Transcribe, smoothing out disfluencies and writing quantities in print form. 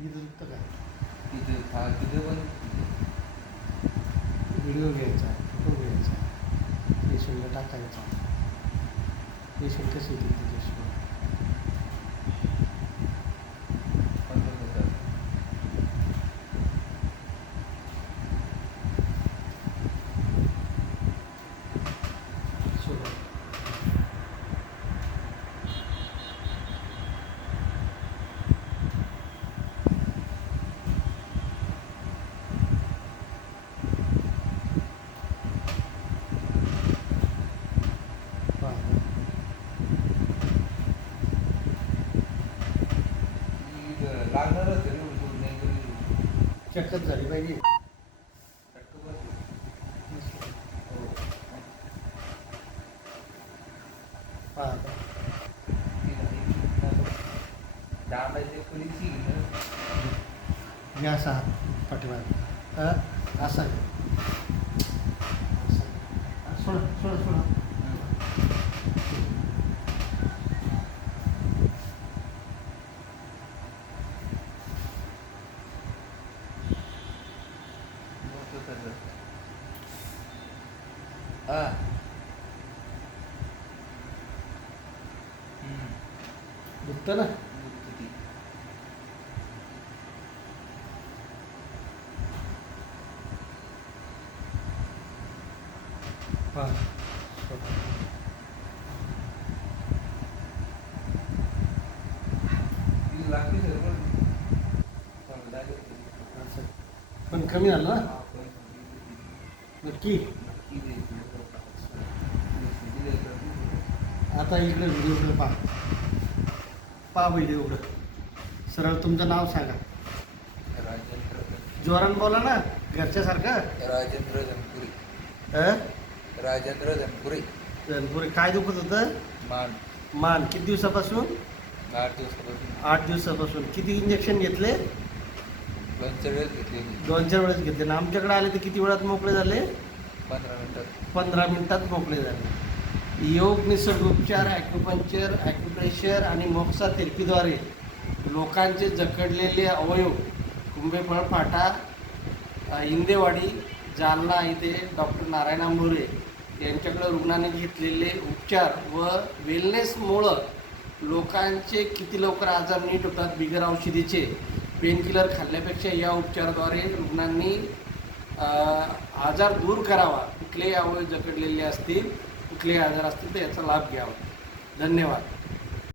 इथं दुखतं काय? तिथे पण व्हिडिओ घ्यायचा, फोटो घ्यायचा, पेशंटला टाकायचा. पेशंट कसे येतील त्याच्याशिवाय? बंद होतात. सोडा. लागणारच आहे एवढं दूर नाही तरी चक्कच झाली पाहिजे. चटकं बसली. हो. पहा ती झाली. दांडाची पोलिसी या असा हात पाठीमागे असा सोडा सोडा सोडा. हा. दुखतं ना? पहा सोडा. लागते सर असं पण कमी झालं ना? नक्की. आता इकडे व्हिडिओकडे पहा व्हिडिओकडं. सरळ तुमचं नाव सांगा. जोरान बोला ना, घरच्यासारखं. राजेंद्र धनपुरी. राजेंद्र धनपुरी. रणपुरे. काय दुखत होतं? मान मान. किती दिवसापासून? 8 दिवसापासून 8 दिवसापासून. किती इंजेक्शन घेतले? 2 वेळेस घेतली. 2-4 वेळेस घेतले ना. आमच्याकडे आले तर किती वेळात मोकळे झाले? 15 मिनिटात. 15 मिनिटात मोकळे झाले. योग, निसर्गोपचार, ॲक्युपंक्चर, ॲक्युप्रेशर आणि मोक्सा थेरपीद्वारे लोकांचे जखडलेले अवयव कुंभेफळ फाटा, इंदेवाडी, जालना इथे डॉक्टर नारायण आंबोरे यांच्याकडे रुग्णाने घेतलेले उपचार व वेलनेसमुळं लोकांचे किती लवकर आजार नीट होतात बिगर औषधीचे. पेनकिलर खाल्ल्यापेक्षा या उपचाराद्वारे रुग्णांनी आजार दूर करावा. कुठलेही अवयव जखडलेले असतील, कुठलेही आजार असतील तर याचा लाभ घ्यावा. धन्यवाद.